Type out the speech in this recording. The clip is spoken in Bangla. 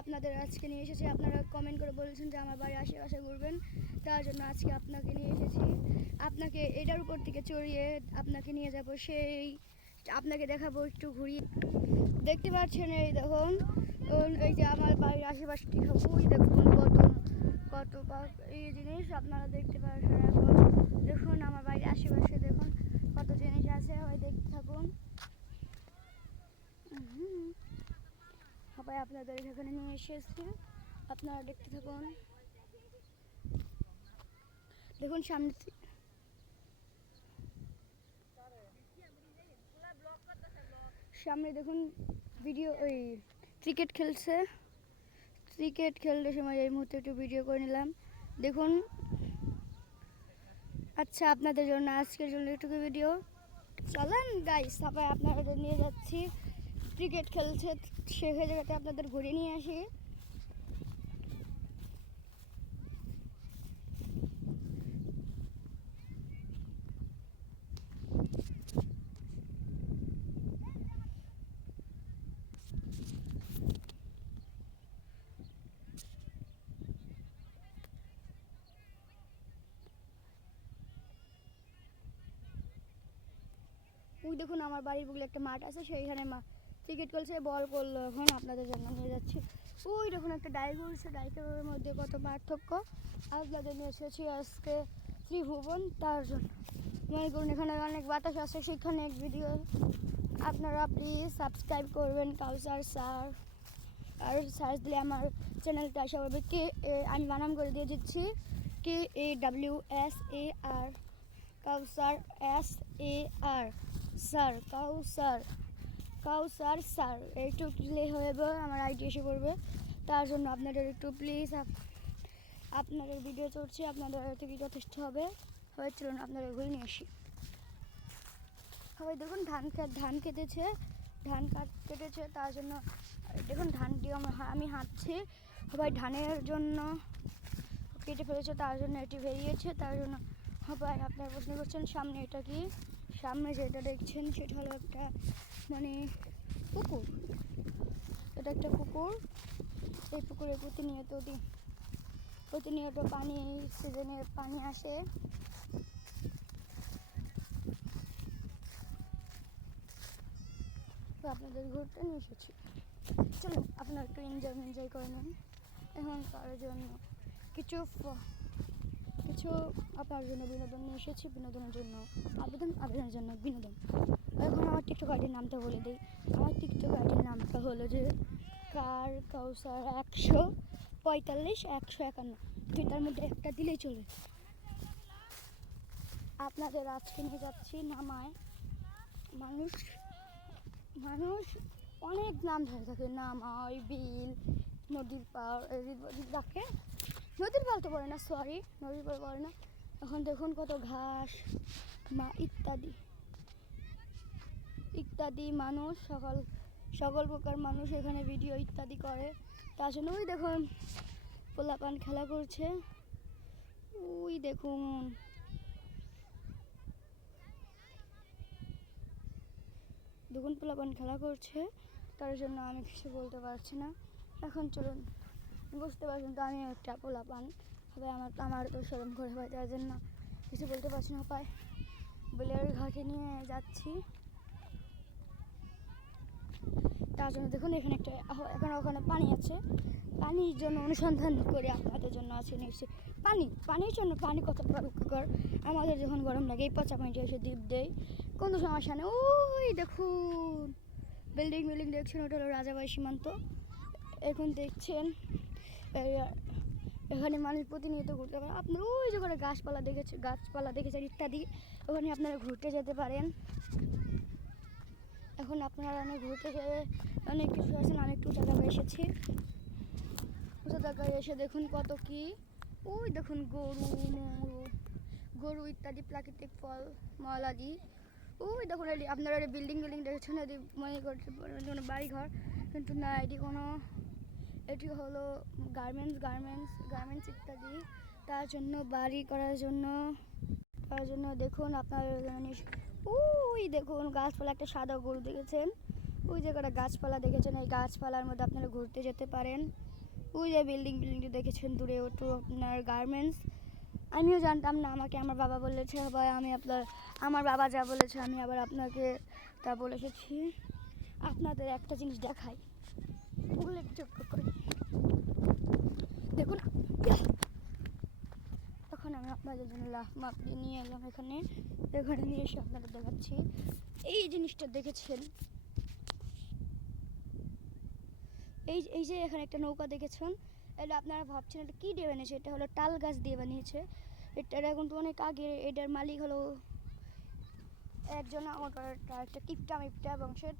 আপনাদের আজকে নিয়ে এসেছি। আপনারা কমেন্ট করে বলেছেন যে আমার বাড়ির আশেপাশে ঘুরবেন, তার জন্য আজকে আপনাকে নিয়ে এসেছি। আপনাকে এটার উপর থেকে চড়িয়ে আপনাকে নিয়ে যাব, সেই আপনাকে দেখাবো, একটু ঘুরিয়ে। দেখতে পাচ্ছেন, এই দেখুন, এই যে আমার বাড়ির আশেপাশটি ওই দেখুন কত এই জিনিস আপনারা দেখতে পাচ্ছেন। এখন দেখুন আমার বাড়ির আশেপাশে দেখুন কত জিনিস আছে, ওই দেখতে থাকুন। সবাই আপনাদের এখানে নিয়ে এসেছি, আপনারা দেখতে থাকুন। দেখুন সামনে দেখুন ভিডিও, ওই ক্রিকেট খেলছে। ক্রিকেট খেলতে সময় এই মুহূর্তে একটু ভিডিও করে নিলাম। দেখুন, আচ্ছা আপনাদের জন্য আজকের জন্য একটু ভিডিও। চলেন গাইস, সবাই আপনাদের নিয়ে যাচ্ছি। ক্রিকেট খেলছে, সে জায়গাতে আপনাদের ঘুরে নিয়ে আসি। ওই দেখুন আমার বাড়ির বুকে একটা মাঠ আছে, সেইখানে ক্রিকেট খেলছে, বল করলো। এখন আপনাদের জন্য নিয়ে যাচ্ছি। ওই দেখুন একটা ডাই করছে, ডাইকের মধ্যে কত পার্থক্য। আপনাদের নিয়ে এসেছি আজকে ত্রিভুবন, তার জন্য মনে করুন এখানে অনেক বাতাস আছে, সেখানে এক ভিডিও। আপনারা প্লিজ সাবস্ক্রাইব করবেন কাউসার স্যার, আর সার্চ দিলে আমার চ্যানেলটা আসা হবে। আমি বানান করে দিয়ে দিচ্ছি, KAWSAR, কাউসার SAR, স্যার, কাউসার স্যার। একটু ক্লিক হয়ে যাবে, আমার আইডি এসে পড়বে। তার জন্য আপনাদের একটু প্লিজ, আপনাদের ভিডিও চলছে, আপনাদের থেকে যথেষ্ট হবে। চলুন আপনাদের ঘুরে নিয়ে আসি। সবাই দেখুন ধান কেটেছে, কেটেছে, তার জন্য দেখুন ধান দিয়ে আমি হাঁটছি। সবাই ধানের জন্য কেটে ফেলেছে, তার জন্য এটি বেরিয়েছে। তার জন্য সবাই আপনারা প্রশ্ন করছেন সামনে এটা কি। সামনে যেটা দেখছেন সেটা হলো একটা মানে পুকুর। এটা একটা পুকুর। এই পুকুরে প্রতিনিয়ত পানি, সিজনে পানি আসে। তো আপনাদের ঘুরতে নিয়ে এসেছি, চলুন আপনারা একটু এনজয় করে নিন। এখন তার জন্য কিছু আপনার জন্য বিনোদন নিয়ে এসেছি, বিনোদনের জন্য আবেদনের জন্য বিনোদন। এখন আমার টিকটক আইডির নামটা বলে দিই। আমার টিকটক আইডির নামটা হলো যে কাউসার 145 151। দুইটার মধ্যে একটা দিলেই চলবে। আপনাদের আজকে নিয়ে যাচ্ছি নামায়। মানুষ অনেক নাম ধরে থাকে, নামাই, বিল, নদীর পাড়, ডাকে। নদীর পাড় তো পড়ে না, সরি, নদীর পাড় পড়ে না। এখন দেখুন কত ঘাস ইত্যাদি মানুষ, সকল প্রকার মানুষ এখানে ভিডিও ইত্যাদি করে। তার জন্য ওই দেখুন পোলাপান খেলা করছে। ওই দেখুন পোলাপান খেলা করছে, তার জন্য আমি কিছু বলতে পারছি না। এখন চলুন, বুঝতে পারছেন তো আমি একটা পোলাপান হবে, আমার তো সেরকম করে হয়, তার জন্য কিছু বলতে পারছি না। পায় বেলের ঘাটে নিয়ে যাচ্ছি, তার জন্য দেখুন এখানে ওখানে পানি আছে। পানির জন্য অনুসন্ধান করে আপনাদের জন্য আছে নিচ্ছি। পানির জন্য পানি কত উপকার। আমাদের যখন গরম লাগে এই পচা পানিটা এসে দ্বীপ দেয়, কোনো সমস্যা নেই। ওই দেখুন বিল্ডিং দেখছেন, ওটা হলো রাজাবাড়ি সীমান্ত। এখন দেখছেন এখানে মানুষ প্রতিনিয়ত ঘুরতে পারে। আপনারা ওই যে করে গাছপালা দেখেছেন ইত্যাদি, ওখানে আপনারা ঘুরতে যেতে পারেন। এখন আপনারা ঘুরতে গেলে অনেক কিছু আছেন। অনেক উঁচা জায়গায় এসেছি, উঁচা জায়গায় এসে দেখুন কত কি। ওই দেখুন গরু ইত্যাদি প্রাকৃতিক ফল মলাদি। ওই দেখুন আপনারা বিল্ডিং দেখেছেন, এটি মনে করতে কোনো বাড়িঘর, কিন্তু না, এটি হলো গার্মেন্টস ইত্যাদি। তার জন্য বাড়ি করার জন্য, দেখুন আপনারা ওই দেখুন গাছপালা, একটা সাদা গরু দেখেছেন, ওই জায়গাটা গাছপালা দেখেছেন। এই গাছপালার মধ্যে আপনারা ঘুরতে যেতে পারেন। ওই যে বিল্ডিংটা দেখেছেন দূরে, ওটু আপনার গার্মেন্টস। আমিও জানতাম না, আমাকে আমার বাবা বলেছে, আমার বাবা যা বলেছে আমি আবার আপনাকে তা বলে এসেছি। আপনাদের একটা জিনিস দেখাই, উল্লেখযোগ্য করে দেখুন। তখন আমি আপনাদের জন্য লাফ মাপ দিয়ে নিয়ে এলাম এখানে নিয়ে এসে আপনাদের দেখাচ্ছি। এই জিনিসটা দেখেছেন, এই যে এখানে একটা নৌকা দেখেছেন, এটা আপনারা ভাবছেন এটা কী দিয়ে বানিয়েছে, এটা হলো তাল গাছ দিয়ে বানিয়েছে। এটা কিন্তু অনেক আগে, এটার মালিক হলো একজন আমার একটা কিপটা মিপটা বংশের।